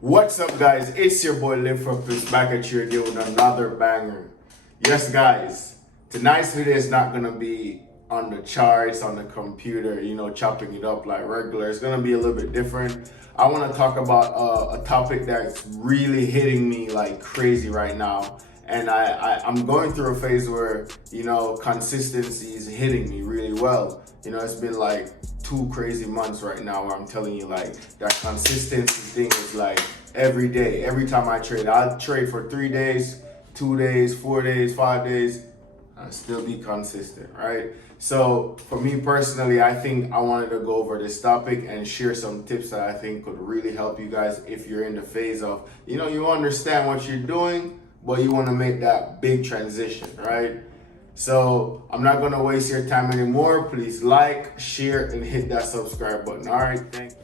What's up, guys? It's your boy Live for Peace back at you again with another banger. Yes, guys, tonight's video is not gonna be on the charts, on the computer, chopping it up like regular. It's gonna be a little bit different. I want to talk about a topic that's really hitting me like crazy right now. And I'm going through a phase where, consistency is hitting me really well. It's been like 2 crazy months right now where I'm telling you like that consistency thing is like every day. Every time I trade for 3 days, 2 days, 4 days, 5 days, I'll still be consistent, right? So for me personally, I think I wanted to go over this topic and share some tips that I think could really help you guys if you're in the phase of, you understand what you're doing, but you want to make that big transition, right? So I'm not going to waste your time anymore. Please like, share, and hit that subscribe button. All right, thank you.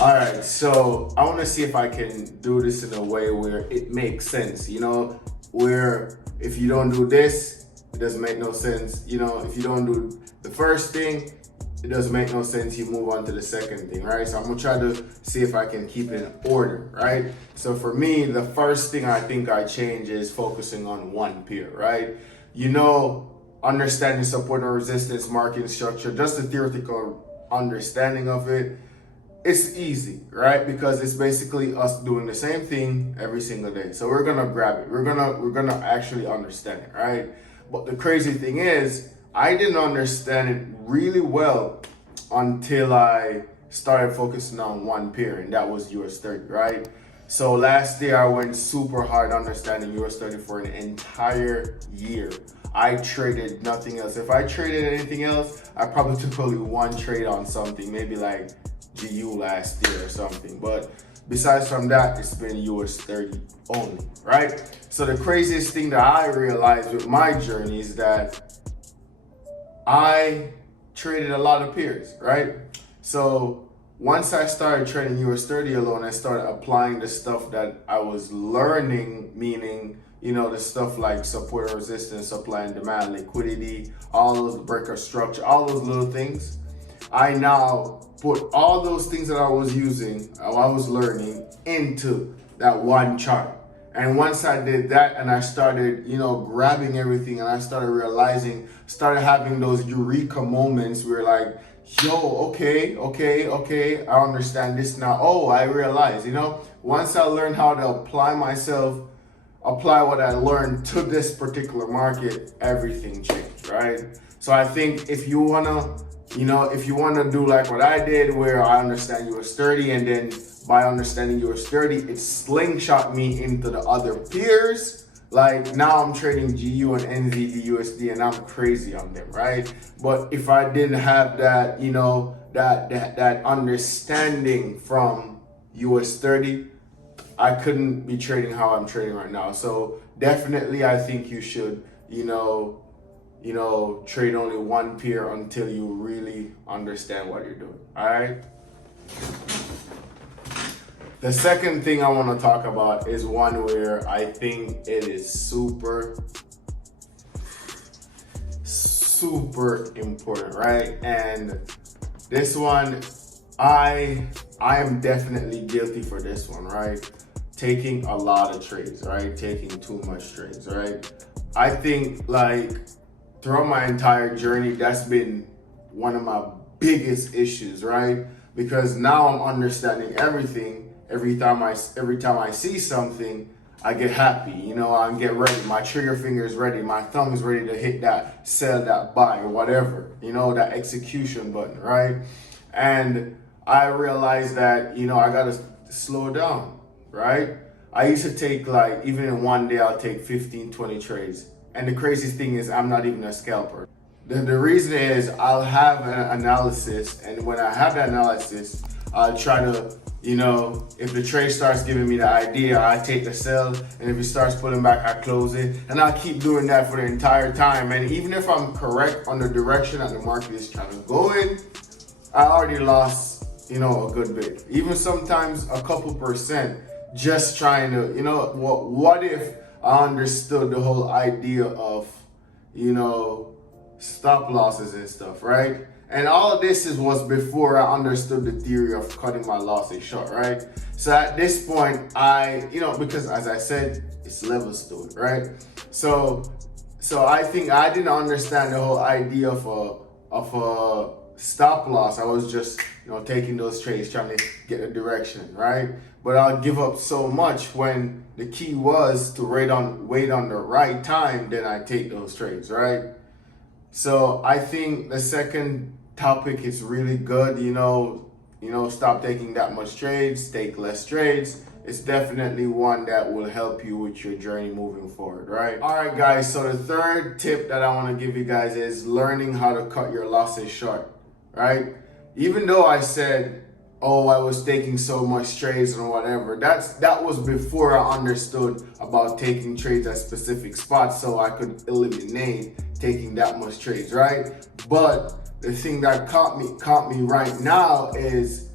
All right, so I want to see if I can do this in a way where it makes sense, where if you don't do this, it doesn't make no sense. If you don't do the first thing, it doesn't make no sense. You move on to the second thing, right? So I'm gonna try to see if I can keep it in order, right? So for me, the first thing I think I change is focusing on one pair, right? Understanding support and resistance, market structure, just the theoretical understanding of it. It's easy, right? Because it's basically us doing the same thing every single day. So we're gonna grab it. We're gonna actually understand it, right? But the crazy thing is, I didn't understand it really well until I started focusing on one pair, and that was US 30, right? So last year I went super hard understanding US 30 for an entire year. I traded nothing else. If I traded anything else, I probably took only one trade on something, maybe like GU last year or something. But besides from that, it's been US 30 only, right? So the craziest thing that I realized with my journey is that I traded a lot of pairs, right? So once I started trading US 30 alone, I started applying the stuff that I was learning, meaning, the stuff like support and resistance, supply and demand, liquidity, all of the breaker structure, all those little things. I now put all those things that I was using, I was learning into that one chart. And once I did that and I started, grabbing everything and I started having those eureka moments where like, yo, okay, I understand this now. Oh, I realize, once I learned how to apply what I learned to this particular market, everything changed, right? So I think if you wanna do like what I did, where I understand US 30, and then by understanding US 30, it slingshot me into the other peers. Like now I'm trading GU and NZD USD and I'm crazy on them, right? But if I didn't have that, that understanding from US 30, I couldn't be trading how I'm trading right now. So definitely I think you should, trade only one pair until you really understand what you're doing, all right? The second thing I want to talk about is one where I think it is super important, right? And this one, I am definitely guilty for this one, right? Taking a lot of trades, right? Taking too much trades, right? I think like throughout my entire journey, that's been one of my biggest issues, right? Because now I'm understanding everything. Every time I see something, I get happy, I get ready. My trigger finger is ready. My thumb is ready to hit that sell, that buy, or whatever, that execution button, right? And I realized that, I gotta slow down, right? I used to take like, even in one day, I'll take 15, 20 trades. And the craziest thing is I'm not even a scalper. The reason is I'll have an analysis, and when I have that analysis, I'll try to, if the trade starts giving me the idea, I take the sell, and if it starts pulling back, I close it, and I'll keep doing that for the entire time. And even if I'm correct on the direction that the market is trying to go in, I already lost, a good bit. Even sometimes a couple percent, just trying to, what if I understood the whole idea of, stop losses and stuff, right? And all of this was before I understood the theory of cutting my losses short, right? So at this point, because as I said, it's levels to it, right? So I think I didn't understand the whole idea of a stop loss. I was just taking those trades, trying to get a direction, right? But I'll give up so much when the key was to wait on the right time. Then I take those trades, right? So I think the second topic is really good. Stop taking that much trades, take less trades. It's definitely one that will help you with your journey moving forward, right? All right, guys. So the third tip that I want to give you guys is learning how to cut your losses short, right? Even though I said, oh, I was taking so much trades and whatever, that was before I understood about taking trades at specific spots, so I could eliminate taking that much trades, right? But the thing that caught me right now is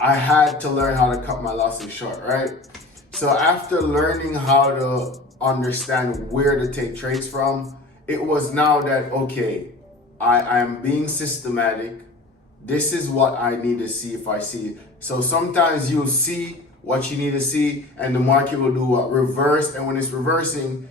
I had to learn how to cut my losses short, right? So after learning how to understand where to take trades from, it was now that, okay, I am being systematic. This is what I need to see if I see it. So sometimes you'll see what you need to see and the market will do what? Reverse. And when it's reversing,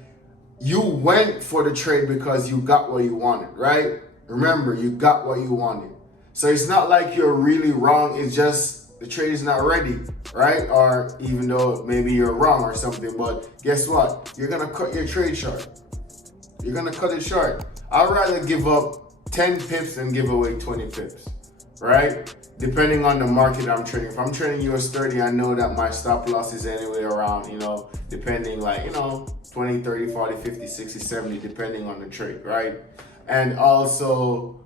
you went for the trade because you got what you wanted, right? Remember, you got what you wanted. So it's not like you're really wrong. It's just the trade is not ready, right? Or even though maybe you're wrong or something, but guess what? You're gonna cut your trade short. You're gonna cut it short. I'd rather give up 10 pips than give away 20 pips, right? Depending on the market I'm trading. If I'm trading US 30, I know that my stop loss is anywhere around, depending 20, 30, 40, 50, 60, 70, depending on the trade, right? And also,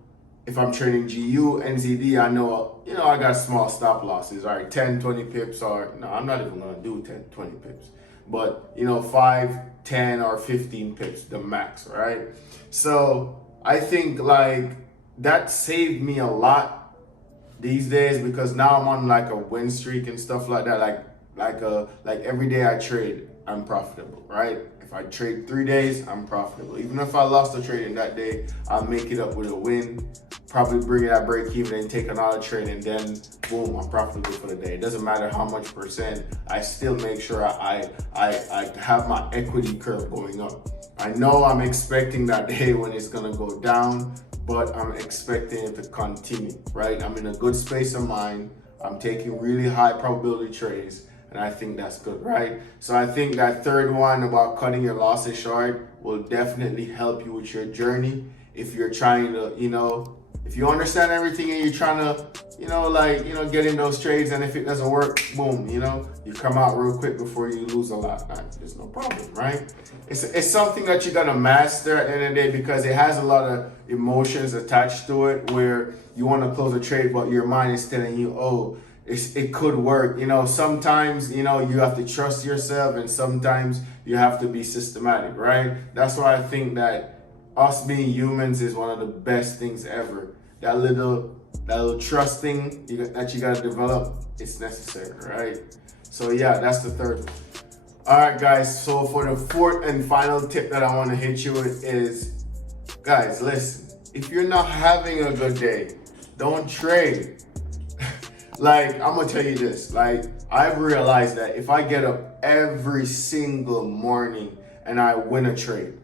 if I'm trading GU, NZD, I know, I got small stop losses, all right, 10, 20 pips, or no, I'm not even gonna do 10, 20 pips, but 5, 10, or 15 pips, the max, right? So I think that saved me a lot these days, because now I'm on a win streak and stuff like that. Like every day I trade, I'm profitable, right? If I trade 3 days, I'm profitable. Even if I lost a trade in that day, I'll make it up with a win, probably bring it at break even and take another trade, and then boom, I'm profitable for the day. It doesn't matter how much percent, I still make sure I have my equity curve going up. I know I'm expecting that day when it's gonna go down, but I'm expecting it to continue, right? I'm in a good space of mind. I'm taking really high probability trades, and I think that's good, right? So I think that third one about cutting your losses short will definitely help you with your journey. If you're trying to, if you understand everything and you're trying to, get in those trades, and if it doesn't work, boom, you come out real quick before you lose a lot. There's no problem, right? It's something that you gotta master at the end of the day, because it has a lot of emotions attached to it, where you want to close a trade, but your mind is telling you, oh, it could work. Sometimes, you have to trust yourself, and sometimes you have to be systematic, right? That's why I think that us being humans is one of the best things ever. That little trusting that you got to develop, it's necessary, right? So yeah, that's the third one. All right, guys. So for the fourth and final tip that I want to hit you with is, guys, listen, if you're not having a good day, don't trade. I'm gonna tell you this, I've realized that if I get up every single morning and I win a trade,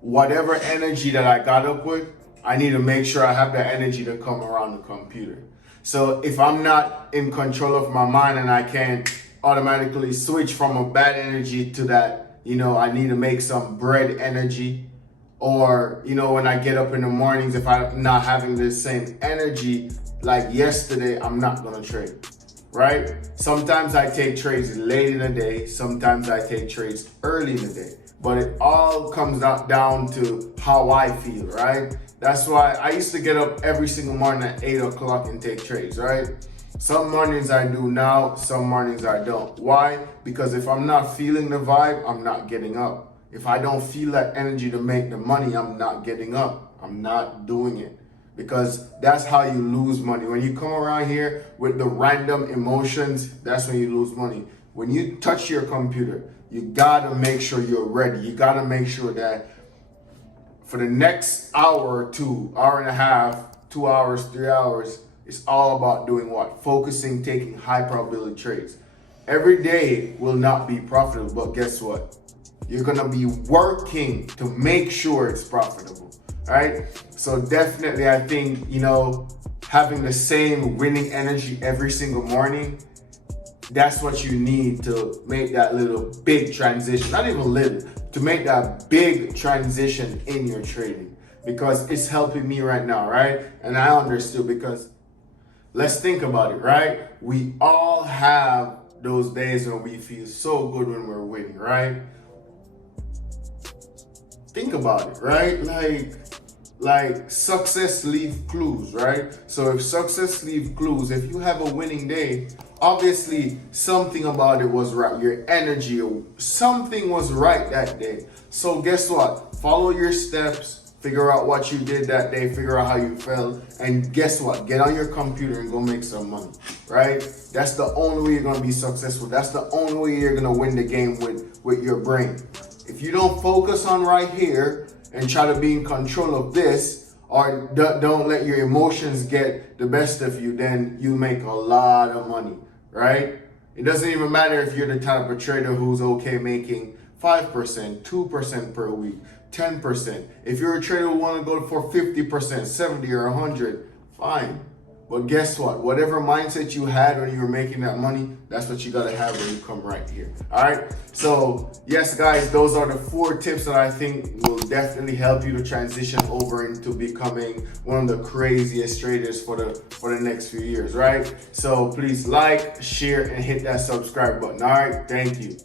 whatever energy that I got up with, I need to make sure I have that energy to come around the computer. So if I'm not in control of my mind and I can't automatically switch from a bad energy to that, I need to make some bread energy, or, when I get up in the mornings, if I'm not having the same energy like yesterday, I'm not gonna trade, right? Sometimes I take trades late in the day, sometimes I take trades early in the day, but it all comes down to how I feel, right? That's why I used to get up every single morning at 8 o'clock and take trades, right? Some mornings I do now, some mornings I don't. Why? Because if I'm not feeling the vibe, I'm not getting up. If I don't feel that energy to make the money, I'm not getting up. I'm not doing it. Because that's how you lose money. When you come around here with the random emotions, that's when you lose money. When you touch your computer, you gotta make sure you're ready. You gotta make sure that for the next hour or two, hour and a half, 2 hours, 3 hours, it's all about doing what? Focusing, taking high probability trades. Every day will not be profitable, but guess what? You're gonna be working to make sure it's profitable, right? So definitely, I think, having the same winning energy every single morning, that's what you need to make that little big transition, not even little, to make that big transition in your trading, because it's helping me right now, right? And I understood, because let's think about it, right? We all have those days when we feel so good when we're winning, right? Think about it, right? Like success leave clues, right? So if success leave clues, if you have a winning day, obviously something about it was right. Your energy, something was right that day. So guess what? Follow your steps, figure out what you did that day, figure out how you felt, and guess what? Get on your computer and go make some money, right? That's the only way you're gonna be successful. That's the only way you're gonna win the game with your brain. If you don't focus on right here and try to be in control of this, or don't let your emotions get the best of you, then you make a lot of money, right? It doesn't even matter if you're the type of trader who's okay making 5%, 2% per week, 10%. If you're a trader who want to go for 50%, 70 or 100, fine. But guess what? Whatever mindset you had when you were making that money, that's what you got to have when you come right here. All right. So yes, guys, those are the 4 tips that I think will definitely help you to transition over into becoming one of the craziest traders for the next few years. Right. So please like, share, and hit that subscribe button. All right. Thank you.